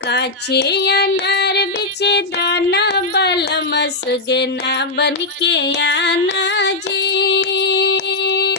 काचे अनार बिचे दाना बलम सुगना बन के आना जी।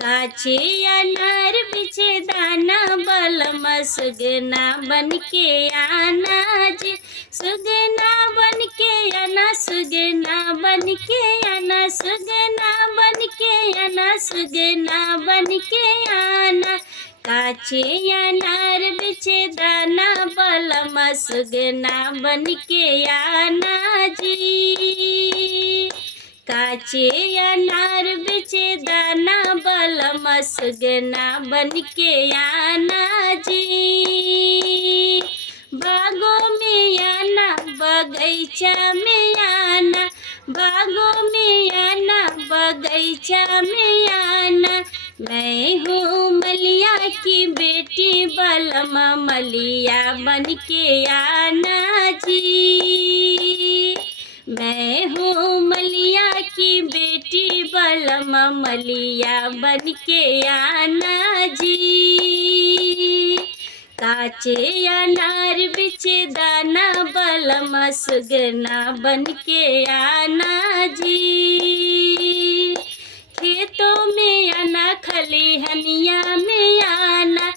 काचे अनार बिचे दाना बलम सुगना बन के आना जी। सुगना बन के आना, सुगना बन के आना, सुगना बन के आना, सुगना बन के आना। काचे अनार बिचे दाना बलम सुगना बन के आना जी। काचे अनार बिचे दाना बलम सुगना बन के आना जी। बागों में आना, बगीचा में आना, बागों में आना, बगीचा में आना। मैं हूँ मलिया की बेटी बलम मलिया बन के आना जी। मैं हूँ मलिया की बेटी बलम मलिया बन के आना जी। काचे अनार बिचे दाना बलम सुगना बन के आना जी। खेतों में आना, खलिहनिया में आना,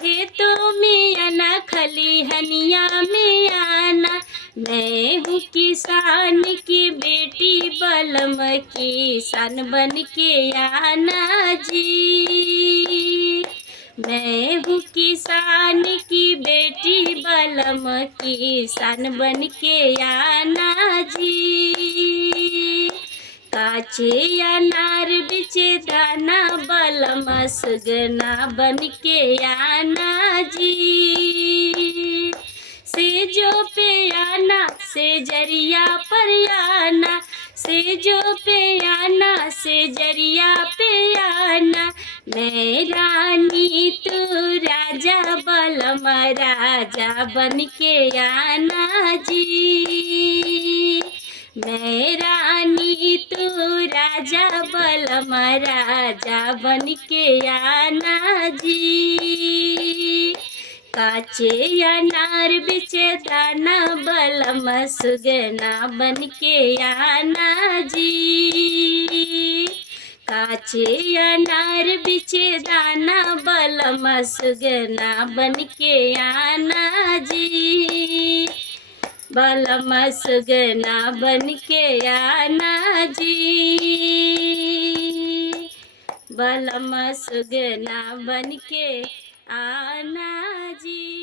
खेतों में आना, खलिहनिया में आना। मैं हूँ किसान की बेटी बलम किसान बन के आना जी। मैं हूँ किसान की बेटी बलम किसान बन के आना जी। काचे अनार बिचे दाना बलम सुगना बन के आना जी। सेजो पे आना, सेजरिया पर आना, सेजो पे आना, सेजरिया पे आना। मैं रानी तू राजा बलम राजा बन के आना जी। मैं रानी तू राजा बलम राजा बन के आना जी। काचे अनार बिचे दाना बलम सुगना बन के आना जी। काचे अनार बिचे दाना बलम सुगना बन के आना जी। बलम सुगना बन के आना जी। बलम सुगना बन के आना जी।